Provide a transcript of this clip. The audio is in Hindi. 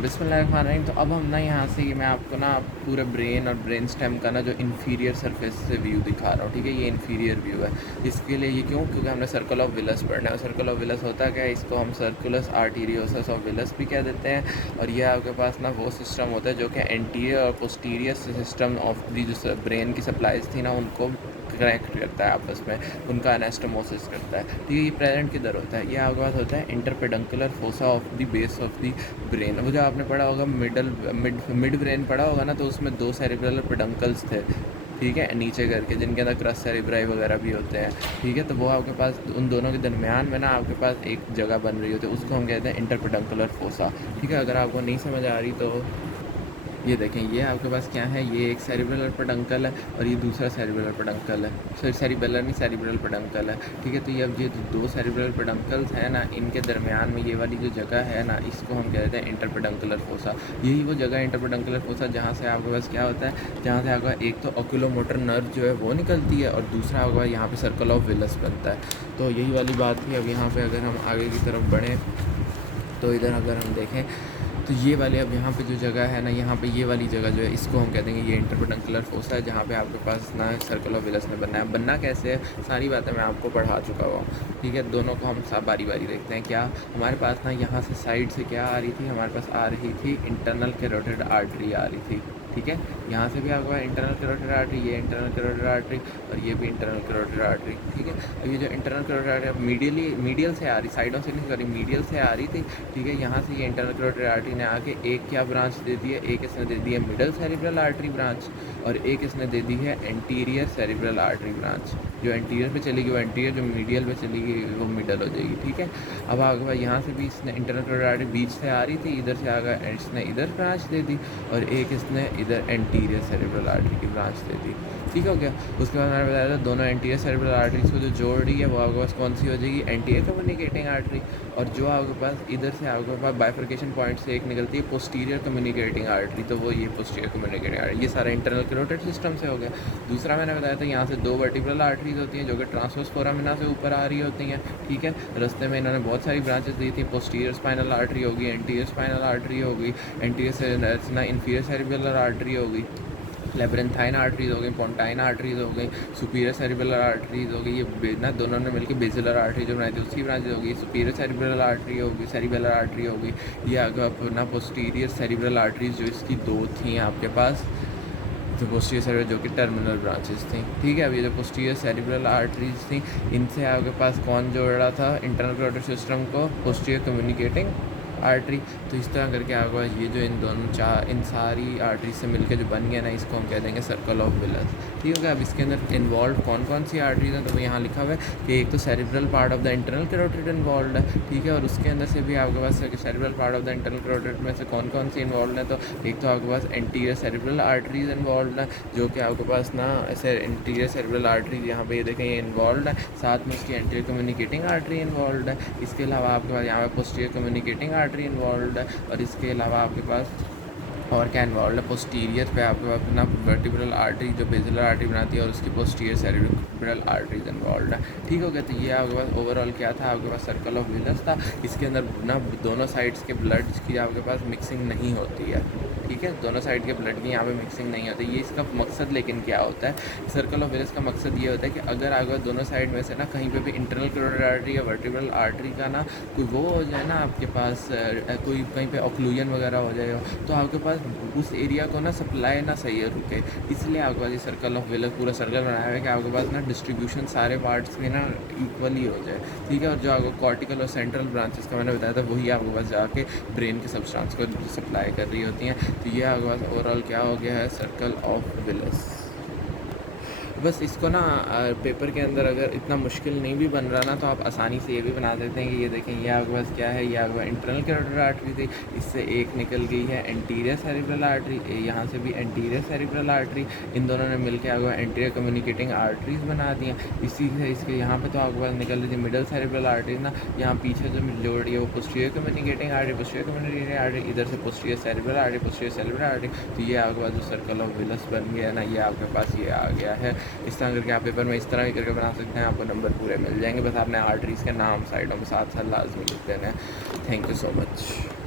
बिस्मिल्लाहिर्रहमानिर्रहीम। तो अब हम ना यहाँ से मैं आपको ना पूरे ब्रेन और ब्रेन स्टेम का ना जो इन्फीरियर सरफेस से व्यू दिखा रहा हूँ, ठीक है। ये इन्फीरियर व्यू है। इसके लिए ये क्यों? क्योंकि हमने सर्कल ऑफ विलस पढ़ना है। सर्कल ऑफ विलस होता क्या है? इसको हम सर्कुलस आर्टीरियोसस ऑफ विलस भी कह देते हैं। और ये आपके पास ना वो सिस्टम होता है जो कि एंटीरियर और पोस्टीरियर सिस्टम ऑफ दी जो ब्रेन की सप्लाईज थी ना उनको कनेक्ट करता है आपस में, उनका एनास्टोमोसिस करता है, ठीक है। ये प्रेजेंट किधर होता है? ये आपके पास होता है interpeduncular fossa of the base of the brain. वो जो आपने पढ़ा होगा मिड ब्रेन पढ़ा होगा ना, तो उसमें 2 सेरिब्रल पेडंकल्स थे, ठीक है, नीचे करके, जिनके अंदर क्रस सेरिब्राई वगैरह भी होते हैं, ठीक है। तो वो आपके पास उन दोनों के दरमियान में ना आपके पास एक जगह बन रही होती है, उसको हम कहते हैं इंटरपेडंकुलर फोसा, ठीक है। अगर आपको नहीं समझ आ रही तो ये देखें, ये आपके पास क्या है? ये एक सेरिब्रल पेडंकल है और ये दूसरा सेरिब्रल पेडंकल है। सॉरी, सेरिबेलर नहीं, सेरिब्रल पेडंकल है, ठीक है। तो ये अब ये 2 सेरिब्रल पेडंकल्स हैं ना, इनके दरमियान में ये वाली जो जगह है ना, इसको हम कहते हैं इंटरपेडंकुलर फोसा। यही वो जगह इंटरपेडंकुलर फोसा जहाँ से आपके पास क्या होता है, जहाँ से आपका एक तो ऑक्यूलोमोटर नर्व जो है वो निकलती है और दूसरा आपका यहाँ पे सर्कल ऑफ विलस बनता है। तो यही वाली बात थी। अब यहाँ पे अगर हम आगे की तरफ बढ़ें तो इधर अगर हम देखें तो ये वाले अब यहाँ पे जो जगह है ना, यहाँ पे ये वाली जगह जो है इसको हम कह देंगे ये इंटरपेडंकुलर फोसा है, जहाँ पे आपके पास ना सर्कल ऑफ विलस में बनना है। बनना कैसे है, सारी बातें मैं आपको पढ़ा चुका हुआ हूँ, ठीक है। दोनों को हम सब बारी बारी देखते हैं। क्या हमारे पास ना यहाँ से साइड से क्या आ रही थी? हमारे पास आ रही थी इंटरनल कैरोटिड आर्टरी आ रही थी, ठीक है। यहाँ से भी आपका इंटरनल कैरोटिड आर्टरी, ये इंटरनल कैरोटिड आर्टरी और ये भी इंटरनल कैरोटिड आर्टरी, ठीक है। अब ये जो इंटरनल कैरोटिड आर्टरी मीडियल से आ रही, साइडों से नहीं सॉरी मीडियल से आ रही थी, ठीक है। यहाँ से ये इंटरनल कैरोटिड आर्टरी ने आके एक क्या ब्रांच दे दी है? एक इसने दे दी है मिडल सेरिब्रल आर्टरी ब्रांच और एक इसने दे दी है एंटीरियर सेरिब्रल आर्टरी ब्रांच। जो एंटीरियर पे चलेगी वो एंटीरियर, जो मीडियल पे चलेगी वो मिडल हो जाएगी, ठीक है। अब आपके पास यहाँ से भी इसने इंटरनल कैरोटिड आर्टरी बीच से आ रही थी, इधर से आगा इसने इधर ब्रांच दे दी और एक इसने इधर एंटीरियर सेरिब्रल आर्टरी की ब्रांच दे दी, ठीक हो गया। उसके बाद मैंने बताया था दोनों एंटीरियर सेरिब्रल आर्टरीज को जो जोड़ रही है वो आपके पास कौन सी हो जाएगी? Anterior communicating artery. और जो आपके पास इधर से आपके पास बाइफर्केशन पॉइंट से एक निकलती है पोस्टीरियर कम्युनिकेटिंग आर्टरी, तो वो ये पोस्टीरियर कम्युनिकेटिंग आर्टरी। ये सारा इंटरनल कैरोटिड सिस्टम से हो गया। दूसरा मैंने बताया था यहाँ से 2 वर्टिब्रल आर्टरीज होती हैं जो कि ट्रांसवर्स फोरामिना से ऊपर आ रही होती हैं, ठीक है। रास्ते में इन्होंने बहुत सारी ब्रांचेस दी थी। पोस्टीरियर स्पाइनल आर्टरी होगी, एंटीरियर स्पाइनल आर्टरी होगी, एंटीरियर से इंफीरियर सेरिब्रल आर्टरी होगी, लेब्रेंथाइन आर्टरीज हो गई, पोंटाइन आर्टरीज हो गई, सुपीरियर सेरिब्रल आर्टरीज हो गई। ये ना दोनों ने मिलकर बेसिलर आर्टरी जो बनाई थी उसकी ब्रांच होगी। सुपीरियर सेरिब्रल आर्टरी होगी, सेरिबेलर आर्टरी होगी। ये अपना पोस्टीरियर सेरिब्रल आर्टरीज जो इसकी 2 थी आपके पास, जो पोस्टीरियर सेरिब्रल जो कि टर्मिनल ब्रांचेस थी, ठीक है। अब ये जो पोस्टीरियर सेरिब्रल आर्टरीज थी इनसे आपके पास कौन जोड़ रहा था इंटरनल कैरोटिड सिस्टम को? Posterior communicating artery. तो इस तरह करके आपके पास ये जो इन सारी आर्टरी से मिलकर जो बन गया ना, इसको हम कह देंगे सर्कल ऑफ विलस, ठीक है। अब इसके अंदर इन्वॉल्व कौन कौन सी आर्टरीज हैं? तो यहाँ लिखा हुआ है कि एक तो cerebral part of the internal carotid involve है, ठीक है। और उसके अंदर से भी आपके पास cerebral part of the internal carotid में से कौन कौन सी इन्वॉल्व है? तो एक तो आपके पास एंटीरियर सेरिब्रल आर्टरीज इन्वॉल्व है, जो कि आपके पास ना ऐसे एंटीरियर सेरिब्रल आर्टरीज यहाँ पे ये देखें ये इन्वॉल्व है, साथ में उसकी एंटीरियर कम्युनिकेटिंग आर्टरी इन्वॉल्व है। इसके अलावा आपके पास यहाँ पे पोस्टीरियर कम्युनिकेटिंग आर्टरी इन्वॉल्व है और इसके अलावा आपके पास और क्या इन्वॉल्व है? पोस्टीरियर पे आपके पास अपना वर्टिब्रल आर्टरी जो बेसिलर आर्टरी बनाती है और उसकी पोस्टीरियर सेरिब्रल आर्टरीज इन्वॉल्व है, ठीक हो गया। तो ये आपके पास ओवरऑल क्या था? आपके पास सर्कल ऑफ विलस था। इसके अंदर ना दोनों साइड्स के ब्लड की आपके पास मिक्सिंग नहीं होती है, ठीक है। दोनों साइड के ब्लड की यहाँ पे मिक्सिंग नहीं होती। ये इसका मकसद लेकिन क्या होता है? सर्कल ऑफ विलस का मकसद ये होता है कि अगर आपके दोनों साइड में से ना कहीं पे भी इंटरनल कैरोटिड आर्टरी या वर्टिब्रल आर्टरी का ना कोई वो हो जाए ना आपके पास, कोई कहीं पे ऑक्लूजन वगैरह हो जाए तो आपके पास उस एरिया को ना सप्लाई ना सही रुके, इसलिए आपके पास ये सर्कल ऑफ विलस पूरा सर्कल बनाया हुआ है कि आपके पास ना डिस्ट्रीब्यूशन सारे पार्ट्स में ना इक्वली हो जाए, ठीक है। और जो आपको कॉर्टिकल और सेंट्रल ब्रांचेस का मैंने बताया था वही आपके पास जाके ब्रेन के सब्सटेंस को सप्लाई कर रही होती हैं। तो ये आपके पास ओवरऑल क्या हो गया है? Circle of villous. बस इसको ना पेपर के अंदर अगर इतना मुश्किल नहीं भी बन रहा ना तो आप आसानी से ये भी बना देते हैं कि ये देखें ये आपके पास क्या है? ये आपके पास इंटरनल कैरोटिड आर्टरी थी, इससे एक निकल गई है एंटीरियर सेरिब्रल आर्टरी, यहाँ से भी एंटीरियर सेरिब्रल आर्टरी, इन दोनों ने मिलकर आपको एंटीरियर कम्युनिकेटिंग आर्टरीज बना दी हैं। इसी से इसके यहाँ पे तो आपके पास निकल रही थी मिडल सेरिब्रल आर्टरी ना, यहाँ पीछे जो जोड़ रही है वो posterior communicating artery, posterior communicating artery, इधर से posterior cerebral artery, posterior cerebral artery. तो ये आपके पास जो सर्कल ऑफ विलस बन गया ना, ये आपके पास ये आ गया है। इस तरह करके आप पेपर में इस तरह भी करके बना सकते हैं, आपको नंबर पूरे मिल जाएंगे। बस आपने आर्टरीज़ के नाम साइडों में साथ साथ लाजमी लिख देना है। Thank you so much.